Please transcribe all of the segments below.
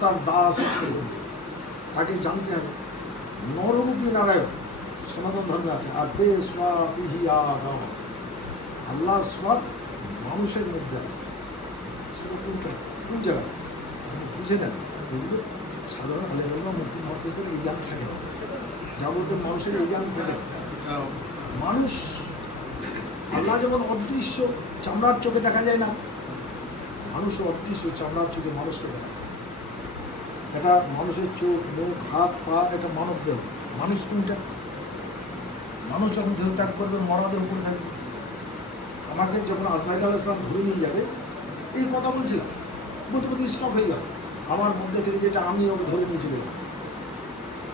তার দাস তাকে জানতে হবে। নররূপী নারায়ণ সনাতন ধর্মে আছে। আর বে স্বাতিহিয়া আল্লাহ স্বাদ মানুষের মধ্যে আছে। সেটা কোনটা? কোন জায়গায়? বুঝে নেন। এগুলো সাধারণ আলেমা মুক্তি মহাদেশদের এই জ্ঞান থাকে না। যাবতীয় মানুষের এই জ্ঞান থাকে মানুষ, আল্লাহ যেমন অদৃশ্য চামড়ার চোখে দেখা যায় না, মানুষও অদৃশ্য চামড়ার চোখে মানুষকে দেখা যায়। এটা মানুষের চোখ, মুখ, হাত, পা, এটা মানব দেহ। মানুষ কোনটা? মানুষ যখন দেহ ত্যাগ করবে, মরা দেহ পড়ে থাকবে। আমাকে যখন আজরাইল আল ইসলাম ধরে নিয়ে যাবে, এই কথা বলছিলাম। বলতে বলতে স্টক হয়ে গেল। আমার মধ্যে থেকে যেটা আমি ওকে ধরে নিয়ে চলে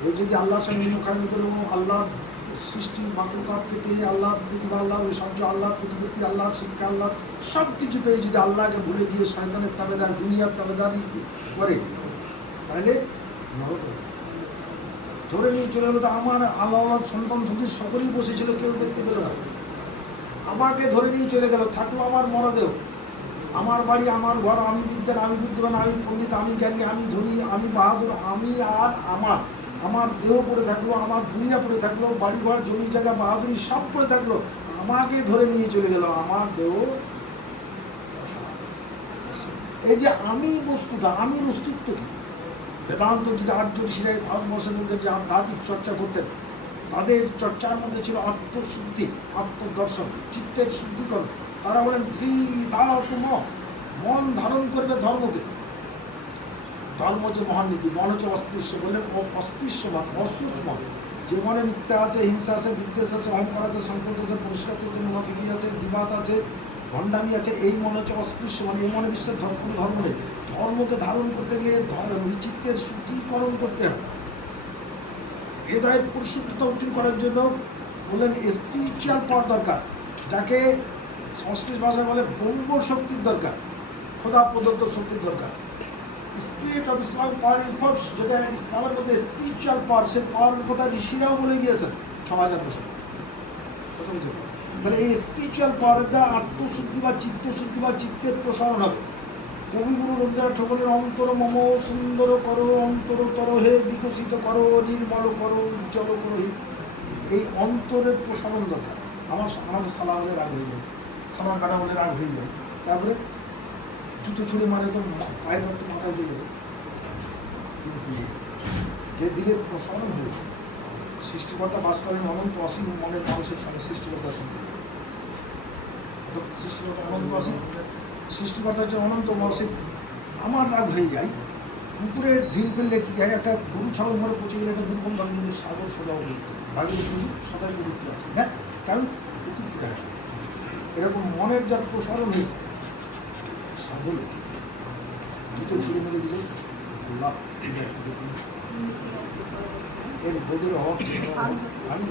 এই যদি আল্লাহর সঙ্গে মুখানি করে আল্লাহ সৃষ্টি মাতুকাতকে পেয়ে আল্লাহ প্রতিভা, আল্লাহ ঐশ্বর্য, আল্লাহ প্রতিপত্তি, আল্লাহ শিক্ষা, আল্লাহ সব কিছু পেয়ে যদি আল্লাহকে ভুলে গিয়ে শয়তানের তাবেদার, দুনিয়ার তাবেদারি করে তাহলে নরক ধরে নিয়ে চলে গেলো তো আমার আল্লাহ সন্তান সন্তান সকলেই বসেছিল, কেউ দেখতে পেল না। আমাকে ধরে নিয়ে চলে গেল, থাকল আমার মরদেহ। আমার বাড়ি, আমার ঘর, আমি বিদ্যান আমি বিদ্যমান, আমি পণ্ডিত, আমি জ্ঞানী, আমি ধনী, আমি বাহাদুর, আমি আর আমার। আমার দেহ পড়ে থাকল, আমার দুনিয়া পড়ে থাকল, বাড়ি ঘর, জমি, জায়গা, বাহাদুরি সব পড়ে থাকল। আমাকে ধরে নিয়ে চলে গেল আমার দেহ। এই যে আমি বস্তুটা আমি অস্তিত্ব কি? বেদান্ত যদি আর্য এই ভারতবর্ষের যে আধ্যাত্মিক চর্চা করতেন, তাদের চর্চার মধ্যে ছিল আত্মশুদ্ধি, আত্মদর্শন, চিত্তের শুদ্ধিকরণ। তারা বলেন ত্রিদাত্ম মন ধারণ করবে ধর্মকে। ধর্ম হচ্ছে মহান নীতি, মন হচ্ছে অস্পৃশ্য বললেন অ- অস্পৃশ্যবাদ অসুস্থবাদ যে মনে মিথ্যা আছে, হিংসা আছে, বিদ্বেষ আছে, অহংকার আছে সম্পদ আছে, পরিষ্কার চরিত্র মুনাফিকি আছে, বিবাদ আছে, ভণ্ডামি আছে, এই মনে হচ্ছে অস্পৃশ্য মানে এই মনে বিশ্বের ধর্ম, কোনো ধর্ম নেই। ধর্মকে ধারণ করতে গেলে চিত্তের শুদ্ধিকরণ করতে হবে। হৃদয়ের পরিশুদ্ধতা অর্জন করার জন্য বললেন স্পিরিচুয়াল পাওয়ার দরকার, যাকে সংস্কৃত ভাষায় বলে ব্রহ্ম শক্তির দরকার, খোদা প্রদত্ত শক্তির দরকার। Spirit of Islam power enforce যেটা ইসলামের মধ্যে স্পিরিচুয়াল পাওয়ার সে পাওয়ারের কথা ঋষিরাও বলে গিয়েছেন ছ হাজার বছর। প্রথম তাহলে এই স্পিরিচুয়াল পাওয়ারের দ্বারা আত্মশুদ্ধি বা চিত্তশুদ্ধি বা চিত্তের প্রসারণ হবে। কবিগুরু রবীন্দ্রনাথ ঠাকুরের অন্তর মম সুন্দর করো অন্তর তর হে বিকশিত করো, নির্মল করো, উজ্জ্বল করো। এই অন্তরের প্রসারণ দরকার আমার আমাকে সালা হলে রাগ হয়ে যায়, সালার কাটা হলে রাগ হয়ে যায়। তারপরে জুতো ছুঁড়ে মারে তো পায়ের মতো মাথায় উঠে যাবে কিন্তু যে দিলের প্রসারণ হয়েছে, সৃষ্টিকর্তা বাস করেন অনন্ত অসীম মনের মানুষের সঙ্গে সৃষ্টিকর্তার সঙ্গে। সৃষ্টিকর্তা অনন্ত অসীম? সৃষ্টিকর্তা হচ্ছে অনন্ত অসীম আমার রাগ হয়ে যায়। পুকুরে ঢিল ফেললে কি হয় একটা গরু ছাগল ঘরে পচে গেলে একটা দুর্গম ধর্ম কিন্তু সাগর বলতো। ভাগের কিন্তু সদাই চরিত্র আছে। হ্যাঁ? কারণ এরকম মনের যার প্রসারণ হয়েছে সাধন জুতো ছুড়ে মেরে দিলে এর অভাব ছিল আমি